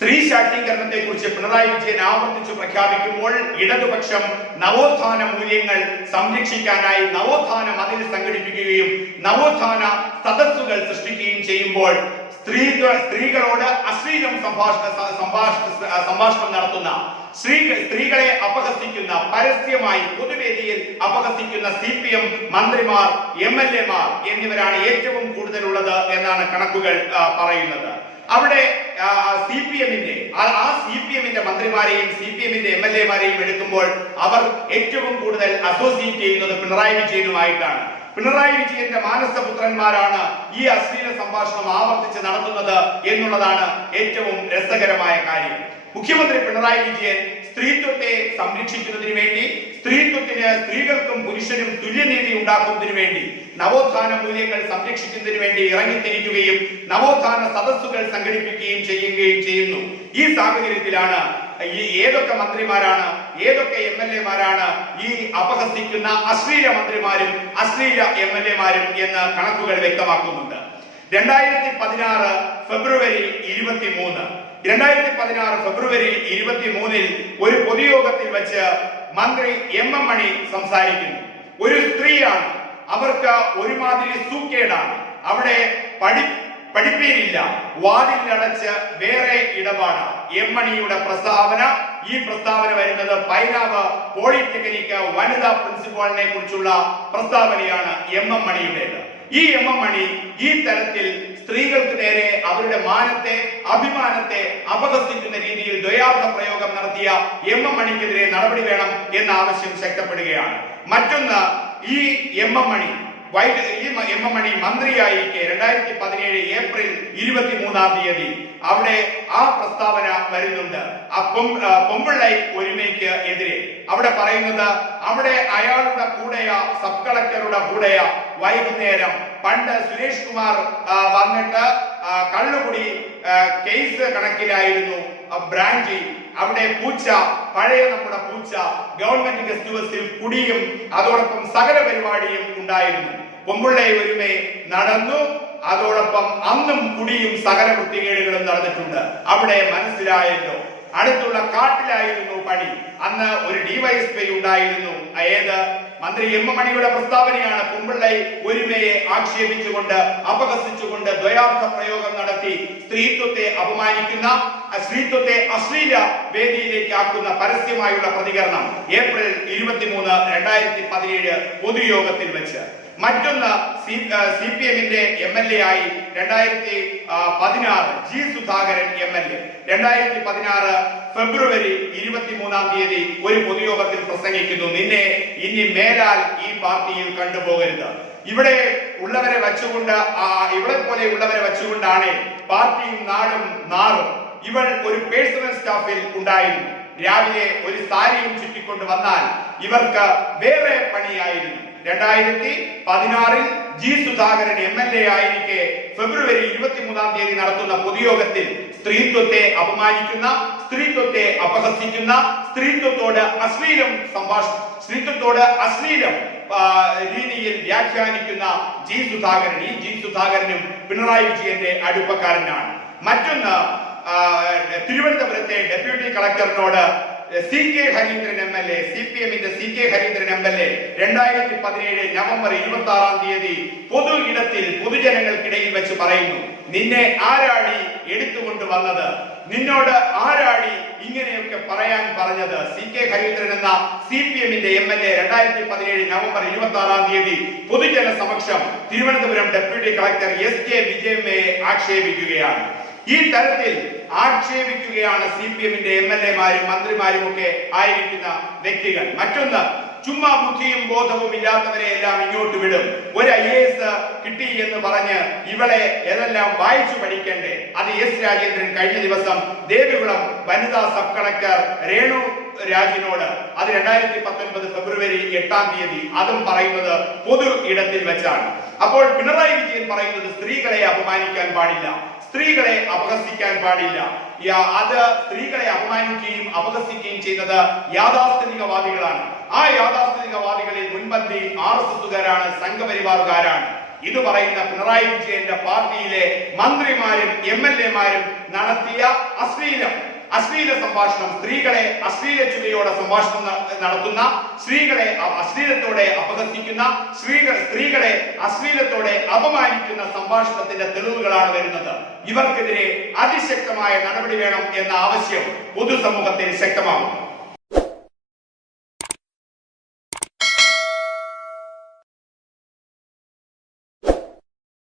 സ്ത്രീ ശാക്തീകരണത്തെ കുറിച്ച് പിണറായി വിജയൻ ആവർത്തിച്ച് പ്രഖ്യാപിക്കുമ്പോൾ ഇടതുപക്ഷം നവോത്ഥാന മൂല്യങ്ങൾ സംരക്ഷിക്കാനായി നവോത്ഥാന മതിൽ സംഘടിപ്പിക്കുകയും നവോത്ഥാന സദസ്സുകൾ സൃഷ്ടിക്കുകയും ചെയ്യുമ്പോൾ സ്ത്രീ സ്ത്രീകളോട് അശ്ലീലം സംഭാഷണ സംഭാഷണ സംഭാഷണം നടത്തുന്ന സ്ത്രീ സ്ത്രീകളെ അപഹസിക്കുന്ന പരസ്യമായി പൊതുവേദിയിൽ അപഹസിക്കുന്ന സി പി എം മന്ത്രിമാർ എം എൽ എമാർ എന്നിവരാണ് ഏറ്റവും കൂടുതലുള്ളത് എന്നാണ് കണക്കുകൾ പറയുന്നത്. അവിടെ സി പി എമ്മിന്റെ ആ സി പി എമ്മിന്റെ മന്ത്രിമാരെയും സി പി എമ്മിന്റെ എം എൽ എമാരെയും എടുക്കുമ്പോൾ അവർ ഏറ്റവും കൂടുതൽ അസോസിയേറ്റ് ചെയ്യുന്നത് പിണറായി വിജയനുമായിട്ടാണ്. പിണറായി വിജയന്റെ മാനസപുത്രന്മാരാണ് ഈ അശ്ലീല സംഭാഷണം ആവർത്തിച്ച് നടത്തുന്നത് എന്നുള്ളതാണ് ഏറ്റവും രസകരമായ കാര്യം. മുഖ്യമന്ത്രി പിണറായി വിജയൻ സ്ത്രീത്വത്തെ സംരക്ഷിക്കുന്നതിന് വേണ്ടി സ്ത്രീത്വത്തിന് സ്ത്രീകൾക്കും പുരുഷനും തുല്യനീതി ഉണ്ടാക്കുന്നതിന് വേണ്ടി നവോത്ഥാന മൂല്യങ്ങൾ സംരക്ഷിക്കുന്നതിന് വേണ്ടി ഇറങ്ങിത്തിരിക്കുകയും നവോത്ഥാന സദസ്സുകൾ സംഘടിപ്പിക്കുകയും ചെയ്യുകയും ചെയ്യുന്നു. ഈ സാഹചര്യത്തിലാണ് ഈ ഏതൊക്കെ മന്ത്രിമാരാണ് ഏതൊക്കെ എം എൽ എമാരാണ് ഈ അപഹസിക്കുന്ന അശ്ലീല മന്ത്രിമാരും അശ്ലീല എം എൽ എമാരും എന്ന് കണക്കുകൾ വ്യക്തമാക്കുന്നുണ്ട്. രണ്ടായിരത്തി പതിനാറ് ഫെബ്രുവരി ഇരുപത്തി മൂന്ന് രണ്ടായിരത്തി പതിനാറ് ഫെബ്രുവരി ഇരുപത്തി മൂന്നിൽ ഒരു പൊതുയോഗത്തിൽ വെച്ച് മന്ത്രി എം എം മണി സംസാരിക്കുന്നു. ഒരു സ്ത്രീയാണ് അവർക്ക് ഒരുമാതിരി സൂക്കേടാണ്. അവിടെ പഠി പഠിപ്പീരില്ല വാതിലടച്ച് വേറെ ഇടപാട്. എം മണിയുടെ പ്രസ്താവന ഈ പ്രസ്താവന വരുന്നത് പൈനാവ് പോളിടെക്നിക് വനിതാ പ്രിൻസിപ്പാളിനെ കുറിച്ചുള്ള പ്രസ്താവനയാണ് എം എം മണിയുടേത്. ഈ എം എം മണി ഈ തരത്തിൽ സ്ത്രീകൾക്ക് നേരെ അവരുടെ മാനത്തെ അഭിമാനത്തെ അപഹസിക്കുന്ന രീതിയിൽ ദ്വയാർത്ഥ പ്രയോഗം നടത്തിയ എം എം മണിക്കെതിരെ നടപടി വേണം എന്ന ആവശ്യം ശക്തപ്പെടുകയാണ്. മറ്റൊന്ന് ഈ എം എം മണി വൈറ്റ് ഈ എം എം മണി മന്ത്രിയായിരിക്കെ രണ്ടായിരത്തി പതിനേഴ് ഏപ്രിൽ ഇരുപത്തി മൂന്നാം തീയതി അവിടെ ആ പ്രസ്താവന വരുന്നുണ്ട്. ആ പൊമ്പിള്ളൈ ഒരുമയ്ക്ക് എതിരെ. അവിടെ പറയുന്നത് അവിടെ അയാളുടെ കൂടെയ സബ് കളക്ടറുടെ കൂടെയ വൈകുന്നേരം. പണ്ട് സുരേഷ് കുമാർ വന്നിട്ട് കള്ളുകുടി കേസ് കണക്കിലായിരുന്നു ബ്രാഞ്ചി അവിടെ പൂച്ച പഴയ നമ്മുടെ പൂച്ച ഗവൺമെന്റ് ഗസ്റ്റ് ഹൗസിൽ കുടിയും അതോടൊപ്പം സകല പരിപാടിയും ഉണ്ടായിരുന്നു. പൊമ്പുള്ളെ ഒരുമേ നടന്നു അതോടൊപ്പം അന്നും കുടിയും സകല വൃത്തികേടുകളും നടന്നിട്ടുണ്ട്. അവിടെ മനസ്സിലായല്ലോ. അടുത്തുള്ള കാട്ടിലായിരുന്നു പണി. അന്ന് ഒരു ഡിവൈഎസ്പി ഉണ്ടായിരുന്നു. ഏത്? മന്ത്രി എം എം മണിയുടെ പ്രസ്താവനയാണ്. കുമ്പിള്ളൈ ഒരുമയെ ആക്ഷേപിച്ചുകൊണ്ട് അപഹസിച്ചുകൊണ്ട് ദ്വയാർത്ഥ പ്രയോഗം നടത്തി സ്ത്രീത്വത്തെ അപമാനിക്കുന്ന സ്ത്രീത്വത്തെ അശ്ലീല വേദിയിലേക്ക് ആക്കുന്ന പരസ്യമായുള്ള പ്രതികരണം ഏപ്രിൽ ഇരുപത്തിമൂന്ന് രണ്ടായിരത്തി പതിനേഴ് പൊതുയോഗത്തിൽ വെച്ച്. മറ്റൊന്ന് സി പി എമ്മിന്റെ എം എൽ എ ആയി രണ്ടായിരത്തി പതിനാറ് G Sudhakaran M L A. രണ്ടായിരത്തി പതിനാറ് ഫെബ്രുവരി ഇരുപത്തിമൂന്നാം തീയതി ഒരു പൊതുയോഗത്തിൽ പ്രസംഗിക്കുന്നു. നിന്നെ ഇനി മേലാൽ ഈ പാർട്ടിയിൽ കണ്ടുപോകരുത്. ഇവിടെ ഉള്ളവരെ വച്ചുകൊണ്ട് ഇവിടെ പോലെ ഉള്ളവരെ വെച്ചുകൊണ്ടാണ് പാർട്ടിയും നാടും നാറും. ഇവൾ ഒരു പേഴ്സണൽ സ്റ്റാഫിൽ ഉണ്ടായിരുന്നു രാവിലെ ഒരു സാരിയും ചുറ്റിക്കൊണ്ട് വന്നാൽ ഇവർക്ക് വേറെ പണിയായിരുന്നു. രണ്ടായിരത്തി പതിനാറിൽ G Sudhakaran M L A ആയിരിക്കെ February ഇരുപത്തിമൂന്നാം തീയതി നടത്തുന്ന പൊതുയോഗത്തിൽ സ്ത്രീത്വത്തെ അപമാനിക്കുന്ന സ്ത്രീത്വത്തെ അപഹസിക്കുന്ന സ്ത്രീത്വത്തോട് അശ്ലീലം സംഭാഷണം സ്ത്രീത്വത്തോട് അശ്ലീലം രീതിയിൽ വ്യാഖ്യാനിക്കുന്ന ജി സുധാകരൻ. ഈ ജി സുധാകരനും പിണറായി വിജയന്റെ അടുപ്പക്കാരനാണ്. മറ്റൊന്ന് തിരുവനന്തപുരത്തെ deputy കളക്ടറിനോട് C K Harindran M L A C P എമ്മിന്റെ C K Harindran M L A രണ്ടായിരത്തി പതിനേഴ് നവംബർ ഇരുപത്തി ആറാം തീയതി പൊതു ഇടത്തിൽ പൊതുജനങ്ങൾക്കിടയിൽ വെച്ച് പറയുന്നു നിന്നെ ആരാടി എടുത്തുകൊണ്ട് വന്നത്? നിന്നോട് ആരാടി ഇങ്ങനെയൊക്കെ പറയാൻ പറഞ്ഞത്? സി കെ ഹരീന്ദ്രൻ എന്ന സി പി എമ്മിന്റെ എം എൽ എ രണ്ടായിരത്തി പതിനേഴ് നവംബർ ഇരുപത്തി ആറാം തീയതി പൊതുജന സമക്ഷം Thiruvananthapuram deputy collector S K വിജയമ്മയെ ആക്ഷേപിക്കുകയാണ്. ഈ തരത്തിൽ ആക്ഷേപിക്കുകയാണ് സി പി എമ്മിന്റെ എം എൽ എമാരും മന്ത്രിമാരും ഒക്കെ ആയിരിക്കുന്ന വ്യക്തികൾ. മറ്റൊന്ന് ചുമ്മാ ബുദ്ധിയും ബോധവും ഇല്ലാത്തവരെ എല്ലാം ഇങ്ങോട്ട് വിടും. ഒരു ഐ എസ് കിട്ടി എന്ന് പറഞ്ഞ് ഇവളെ ഏതെല്ലാം വായിച്ചു പഠിക്കണ്ടേ? അത് എസ് രാജേന്ദ്രൻ കഴിഞ്ഞ ദിവസം ദേവികുളം വനിതാ സബ് കളക്ടർ രേണു രാജിനോട് അത് രണ്ടായിരത്തി പത്തൊൻപത് ഫെബ്രുവരി എട്ടാം തീയതി അതും പറയുന്നത് പൊതു ഇടത്തിൽ വെച്ചാണ്. അപ്പോൾ പിണറായി വിജയൻ പറയുന്നത് സ്ത്രീകളെ അപമാനിക്കാൻ പാടില്ല. സ്ത്രീകളെ അപഹസിക്കാൻ പാടില്ല. അത് സ്ത്രീകളെ അപമാനിക്കുകയും അപഹസിക്കുകയും ചെയ്യുന്നത് യാഥാസ്ഥിതികവാദികളാണ്. ആ യാഥാസ്ഥിതികവാദികളിൽ മുൻപന്തി ആർ എസ് എസുകാരാണ് സംഘപരിവാറുകാരാണ്. ഇത് പറയുന്ന പിണറായി വിജയന്റെ പാർട്ടിയിലെ മന്ത്രിമാരും എം എൽ എമാരും നടത്തിയ അശ്ലീലം. അശ്ലീല സംഭാഷണം സ്ത്രീകളെ അശ്ലീല ചുവയോടെ സംഭാഷണം നടത്തുന്ന സ്ത്രീകളെ അശ്ലീലത്തോടെ അപഹസിക്കുന്ന സ്ത്രീകൾ സ്ത്രീകളെ അശ്ലീലത്തോടെ അപമാനിക്കുന്ന സംഭാഷണത്തിന്റെ തെളിവുകളാണ് വരുന്നത്. ഇവർക്കെതിരെ അതിശക്തമായ നടപടി വേണം എന്ന ആവശ്യം പൊതുസമൂഹത്തിൽ ശക്തമാകും.